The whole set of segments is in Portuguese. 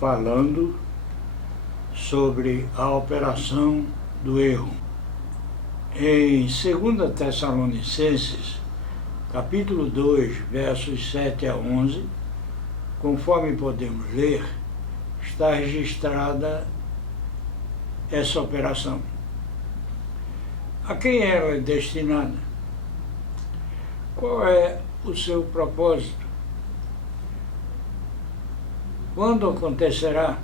falando sobre a operação do erro. Em 2 Tessalonicenses, capítulo 2, versos 7 a 11, conforme podemos ler, está registrada essa operação. A quem ela é destinada? Qual é o seu propósito? Quando acontecerá?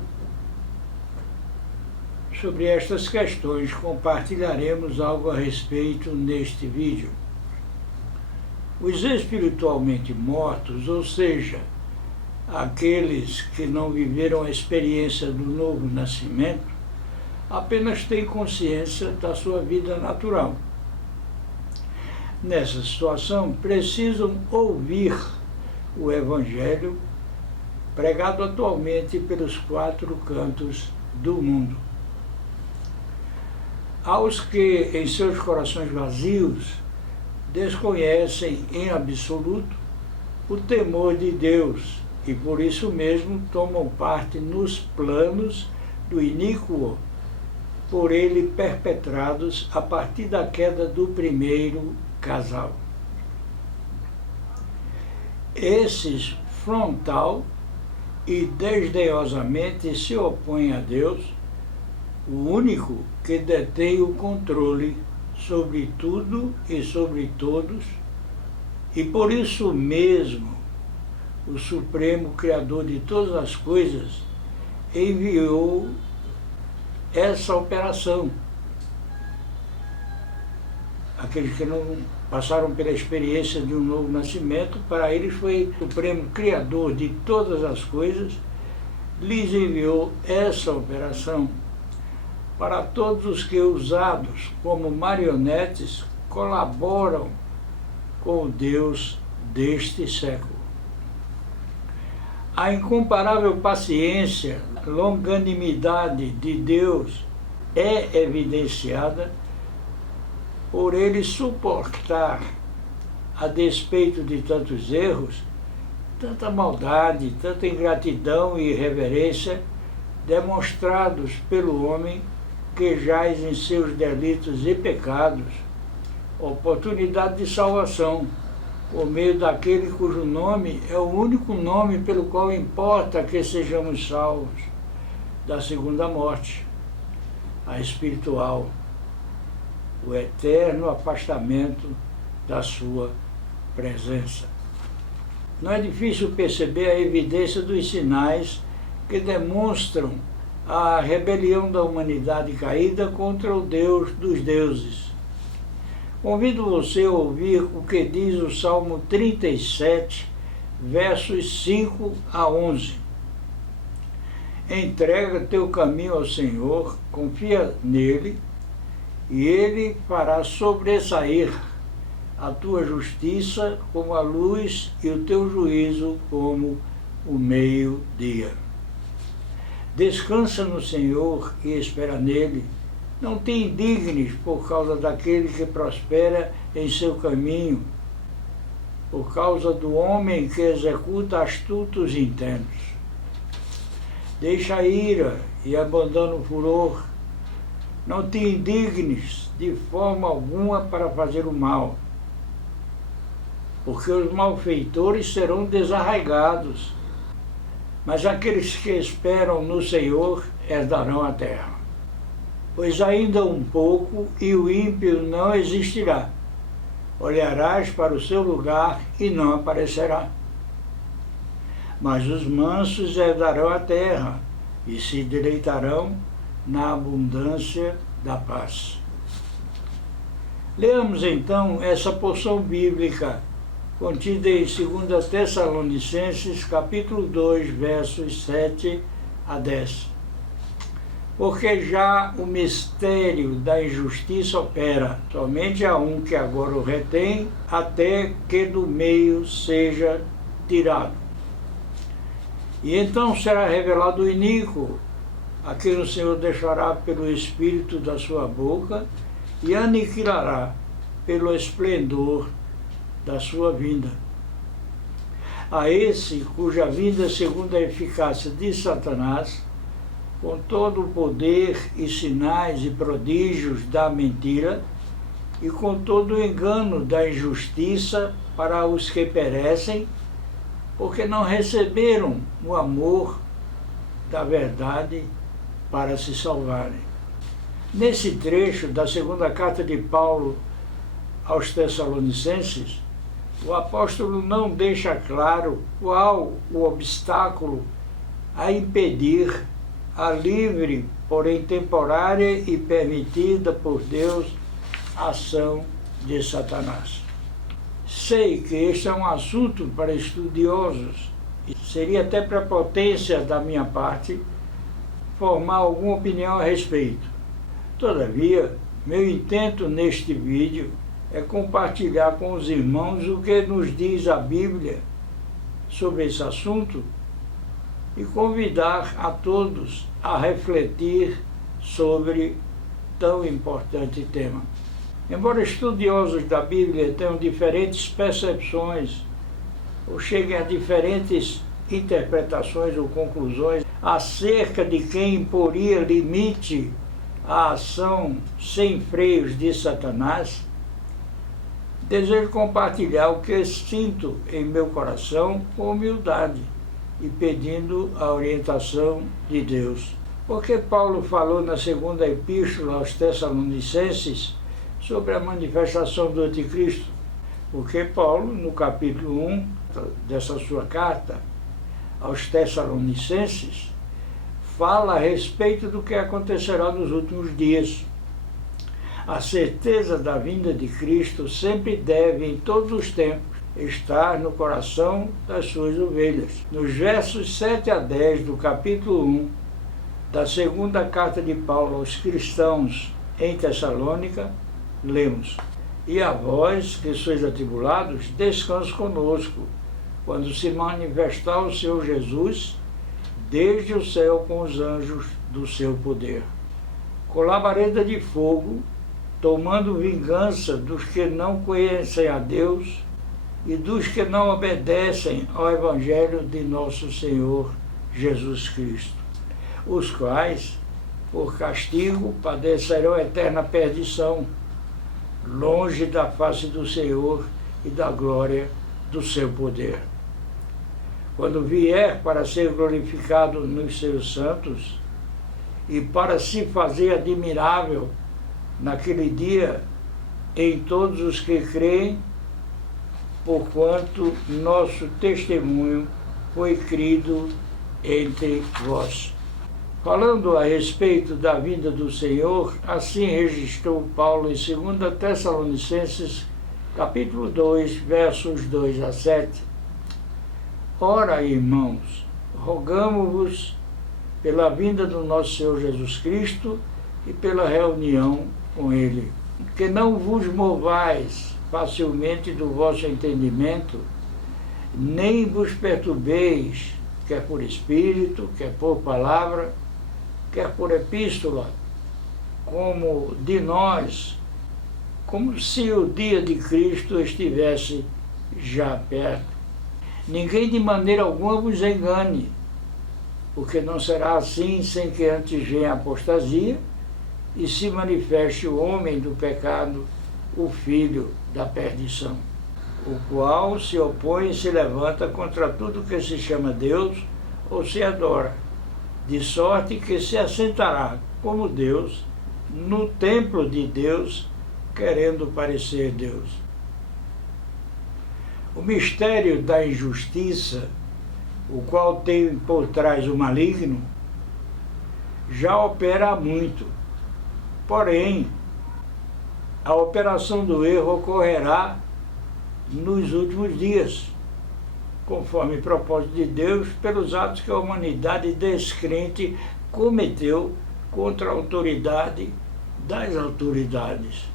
Sobre estas questões compartilharemos algo a respeito neste vídeo. Os espiritualmente mortos, ou seja, aqueles que não viveram a experiência do novo nascimento, apenas têm consciência da sua vida natural. Nessa situação, precisam ouvir o Evangelho pregado atualmente pelos 4 cantos do mundo. Aos que, em seus corações vazios, desconhecem em absoluto o temor de Deus e, por isso mesmo, tomam parte nos planos do iníquo por ele perpetrados a partir da queda do primeiro casal. Esses frontal e desdenhosamente se opõem a Deus, o único que detém o controle sobre tudo e sobre todos, e por isso mesmo o Supremo Criador de todas as coisas enviou essa operação. Aqueles que não passaram pela experiência de um novo nascimento, para eles foi o Supremo Criador de todas as coisas, lhes enviou essa operação para todos os que, usados como marionetes, colaboram com o Deus deste século. A incomparável paciência, longanimidade de Deus é evidenciada por ele suportar, a despeito de tantos erros, tanta maldade, tanta ingratidão e irreverência demonstrados pelo homem que jaz em seus delitos e pecados, oportunidade de salvação, por meio daquele cujo nome é o único nome pelo qual importa que sejamos salvos da segunda morte, a espiritual, o eterno afastamento da sua presença. Não é difícil perceber a evidência dos sinais que demonstram a rebelião da humanidade caída contra o Deus dos deuses. Convido você a ouvir o que diz o Salmo 37, versos 5 a 11. Entrega teu caminho ao Senhor, confia nele, e ele fará sobressair a tua justiça como a luz e o teu juízo como o meio-dia. Descansa no Senhor e espera nele. Não te indignes por causa daquele que prospera em seu caminho, por causa do homem que executa astutos intentos. Deixa a ira e abandona o furor. Não te indignes de forma alguma para fazer o mal, porque os malfeitores serão desarraigados, mas aqueles que esperam no Senhor herdarão a terra. Pois ainda um pouco e o ímpio não existirá. Olharás para o seu lugar e não aparecerá. Mas os mansos herdarão a terra e se deleitarão na abundância da paz. Leamos então essa porção bíblica contida em 2 Tessalonicenses, capítulo 2, versos 7 a 10. Porque já o mistério da injustiça opera, somente há um que agora o retém, até que do meio seja tirado. E então será revelado o iníquo, a quem o Senhor deixará pelo espírito da sua boca e aniquilará pelo esplendor da sua vinda. a esse cuja vinda segundo a eficácia de Satanás, com todo o poder e sinais e prodígios da mentira, e com todo o engano da injustiça para os que perecem, porque não receberam o amor da verdade para se salvarem. Nesse trecho da segunda carta de Paulo aos Tessalonicenses, o apóstolo não deixa claro qual o obstáculo a impedir a livre, porém temporária e permitida por Deus, ação de Satanás. Sei que este é um assunto para estudiosos e seria até prepotência da minha parte formar alguma opinião a respeito. Todavia, meu intento neste vídeo é compartilhar com os irmãos o que nos diz a Bíblia sobre esse assunto e convidar a todos a refletir sobre tão importante tema. Embora estudiosos da Bíblia tenham diferentes percepções ou cheguem a diferentes interpretações ou conclusões acerca de quem imporia limite à ação sem freios de Satanás, desejo compartilhar o que sinto em meu coração com humildade e pedindo a orientação de Deus. Porque Paulo falou na segunda epístola aos Tessalonicenses sobre a manifestação do anticristo? Porque Paulo, no capítulo 1 dessa sua carta aos Tessalonicenses, fala a respeito do que acontecerá nos últimos dias. A certeza da vinda de Cristo sempre deve, em todos os tempos, estar no coração das suas ovelhas. Nos versos 7 a 10 do capítulo 1 da segunda carta de Paulo aos cristãos em Tessalônica, lemos: E a vós, que sois atribulados, descanso conosco, quando se manifestar o Senhor Jesus, desde o céu com os anjos do seu poder, com labareda de fogo, tomando vingança dos que não conhecem a Deus e dos que não obedecem ao Evangelho de nosso Senhor Jesus Cristo, os quais, por castigo, padecerão eterna perdição, longe da face do Senhor e da glória do seu poder. Quando vier para ser glorificado nos seus santos e para se fazer admirável naquele dia em todos os que creem, porquanto nosso testemunho foi crido entre vós. Falando a respeito da vinda do Senhor, assim registrou Paulo em 2 Tessalonicenses, capítulo 2, versos 2 a 7. Ora, irmãos, rogamo-vos pela vinda do nosso Senhor Jesus Cristo e pela reunião com Ele, que não vos movais facilmente do vosso entendimento, nem vos perturbeis, quer por espírito, quer por palavra, quer por epístola, como de nós, como se o dia de Cristo estivesse já perto. Ninguém de maneira alguma vos engane, porque não será assim sem que antes venha a apostasia e se manifeste o homem do pecado, o filho da perdição, o qual se opõe e se levanta contra tudo que se chama Deus ou se adora, de sorte que se assentará como Deus no templo de Deus, querendo parecer Deus. O mistério da injustiça, o qual tem por trás o maligno, já opera há muito. Porém, a operação do erro ocorrerá nos últimos dias, conforme propósito de Deus, pelos atos que a humanidade descrente cometeu contra a autoridade das autoridades.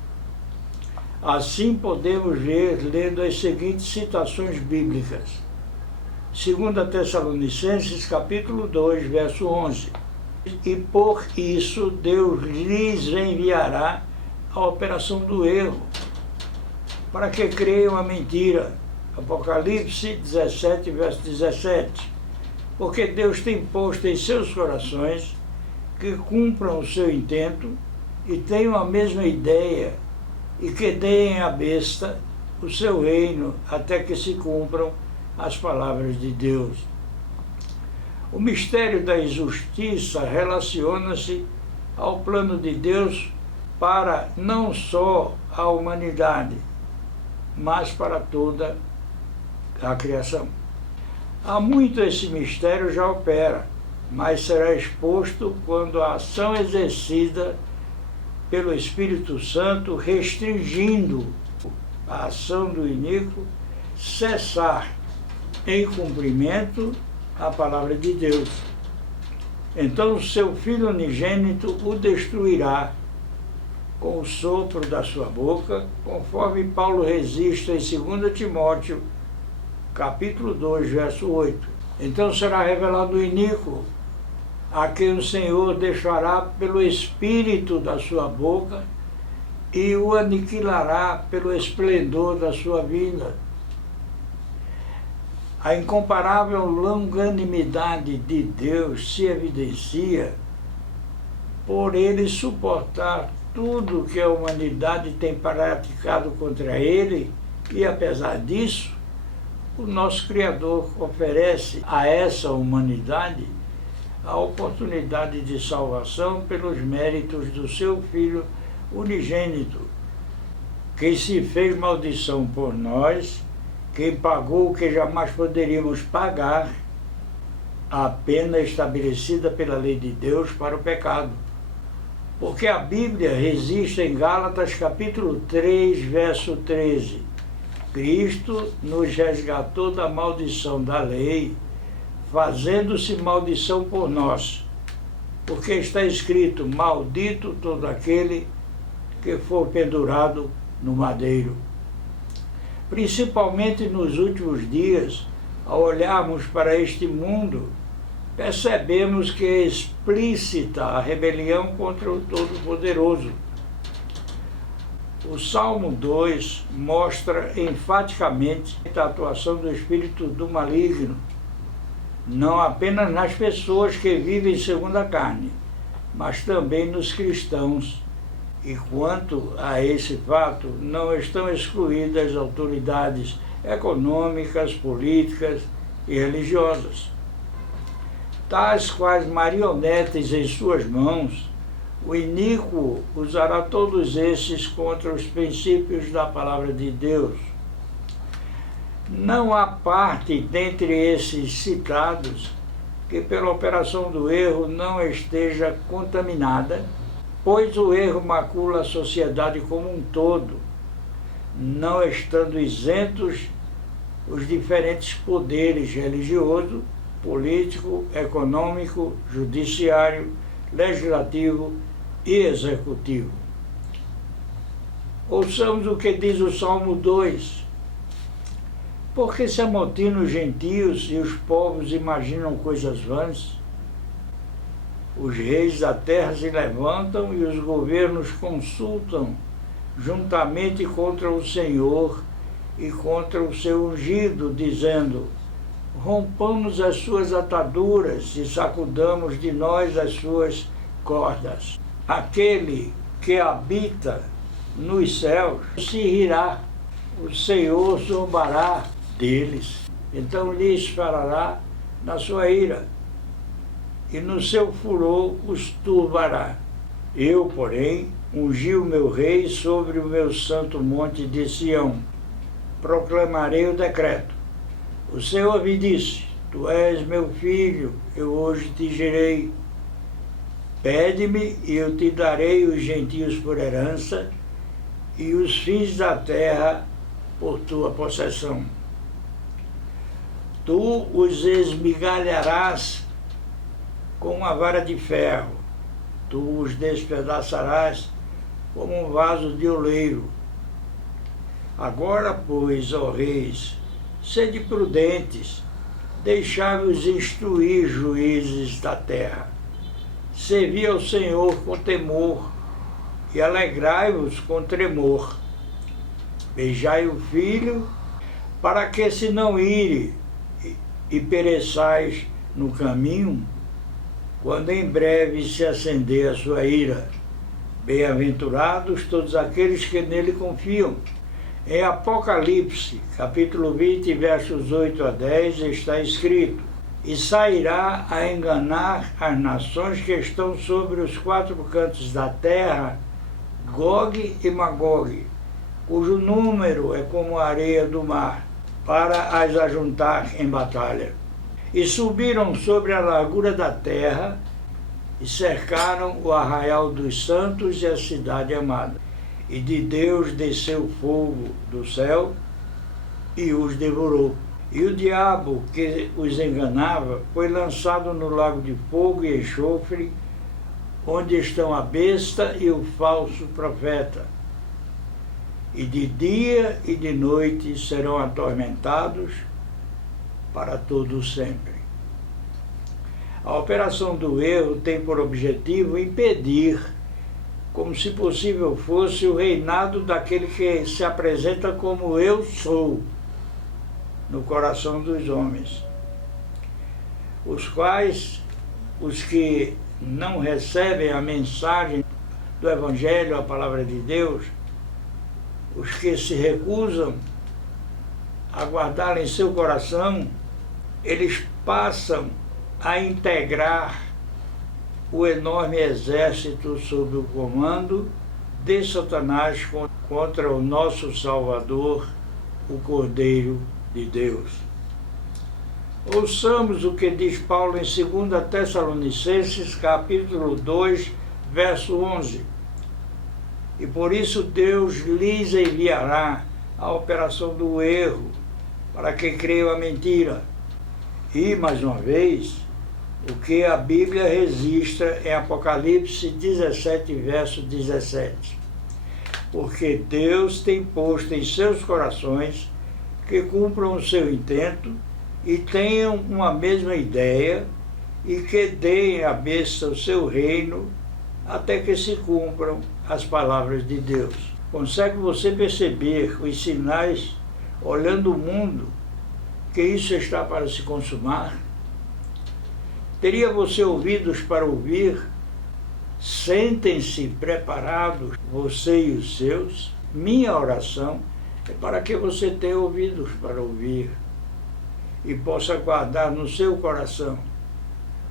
Assim podemos ver lendo as seguintes citações bíblicas. 2 Tessalonicenses, capítulo 2, verso 11. E por isso Deus lhes enviará a operação do erro, para que creiam a mentira, Apocalipse 17, verso 17. Porque Deus tem posto em seus corações que cumpram o seu intento e tenham a mesma ideia e que deem à besta o seu reino até que se cumpram as palavras de Deus. O mistério da injustiça relaciona-se ao plano de Deus para não só a humanidade, mas para toda a criação. Há muito esse mistério já opera, mas será exposto quando a ação exercida pelo Espírito Santo, restringindo a ação do iníquo, cessar em cumprimento à palavra de Deus. Então o seu Filho unigênito o destruirá com o sopro da sua boca, conforme Paulo registra em 2 Timóteo, capítulo 2, verso 8. Então será revelado o iníquo, a quem o Senhor deixará pelo Espírito da sua boca e o aniquilará pelo esplendor da sua vinda. A incomparável longanimidade de Deus se evidencia por ele suportar tudo que a humanidade tem praticado contra ele e, apesar disso, o nosso Criador oferece a essa humanidade a oportunidade de salvação pelos méritos do seu Filho unigênito, que se fez maldição por nós, quem pagou o que jamais poderíamos pagar, a pena estabelecida pela lei de Deus para o pecado. Porque a Bíblia registra em Gálatas capítulo 3, verso 13, Cristo nos resgatou da maldição da lei, fazendo-se maldição por nós, porque está escrito, maldito todo aquele que for pendurado no madeiro. Principalmente nos últimos dias, ao olharmos para este mundo, percebemos que é explícita a rebelião contra o Todo-Poderoso. O Salmo 2 mostra enfaticamente a atuação do espírito do maligno, não apenas nas pessoas que vivem segundo a carne, mas também nos cristãos. E quanto a esse fato, não estão excluídas as autoridades econômicas, políticas e religiosas. Tais quais marionetes em suas mãos, o iníquo usará todos esses contra os princípios da palavra de Deus. Não há parte dentre esses citados que pela operação do erro não esteja contaminada, pois o erro macula a sociedade como um todo, não estando isentos os diferentes poderes religioso, político, econômico, judiciário, legislativo e executivo. Ouçamos o que diz o Salmo 2. Porque se amotinam os gentios e os povos imaginam coisas vãs? Os reis da terra se levantam e os governos consultam juntamente contra o Senhor e contra o seu ungido, dizendo, rompamos as suas ataduras e sacudamos de nós as suas cordas. Aquele que habita nos céus se rirá, o Senhor zombará deles, então lhes fará na sua ira, e no seu furor os turbará. Eu, porém, ungi o meu rei sobre o meu santo monte de Sião. Proclamarei o decreto. O Senhor me disse, tu és meu filho, eu hoje te gerei. Pede-me e eu te darei os gentios por herança e os fins da terra por tua possessão. Tu os esmigalharás com uma vara de ferro, tu os despedaçarás como um vaso de oleiro. Agora, pois, ó reis, sede prudentes, deixai-vos instruir juízes da terra. Servi ao Senhor com temor e alegrai-vos com tremor. Beijai o filho, para que se não ire e pereçais no caminho, quando em breve se acender a sua ira. Bem-aventurados todos aqueles que nele confiam. Em Apocalipse, capítulo 20, versos 8 a 10, está escrito: e sairá a enganar as nações que estão sobre os 4 cantos da terra, Gog e Magog, cujo número é como a areia do mar, para as ajuntar em batalha. E subiram sobre a largura da terra e cercaram o arraial dos santos e a cidade amada. E de Deus desceu fogo do céu e os devorou. E o diabo que os enganava foi lançado no lago de fogo e enxofre, onde estão a besta e o falso profeta. E de dia e de noite serão atormentados para todo sempre. A operação do erro tem por objetivo impedir, como se possível fosse, o reinado daquele que se apresenta como eu sou, no coração dos homens, os quais, os que não recebem a mensagem do Evangelho, a palavra de Deus, os que se recusam a guardá-la em seu coração, eles passam a integrar o enorme exército sob o comando de Satanás contra o nosso Salvador, o Cordeiro de Deus. Ouçamos o que diz Paulo em 2 Tessalonicenses, capítulo 2, verso 11. E por isso Deus lhes enviará a operação do erro, para que creiam a mentira. E, mais uma vez, o que a Bíblia registra em Apocalipse 17, verso 17. Porque Deus tem posto em seus corações que cumpram o seu intento e tenham uma mesma ideia e que deem à besta o seu reino até que se cumpram as palavras de Deus. Consegue você perceber os sinais, olhando o mundo, que isso está para se consumar? Teria você ouvidos para ouvir? Sentem-se preparados, você e os seus. Minha oração é para que você tenha ouvidos para ouvir e possa guardar no seu coração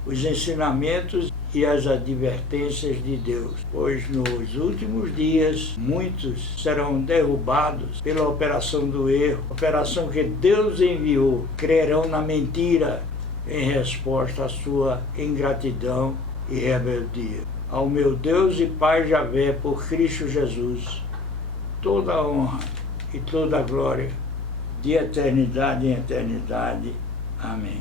os ensinamentos e as advertências de Deus, pois nos últimos dias muitos serão derrubados pela operação do erro, operação que Deus enviou, crerão na mentira em resposta à sua ingratidão e rebeldia. Ao meu Deus e Pai Javé, por Cristo Jesus, toda a honra e toda a glória, de eternidade em eternidade. Amém.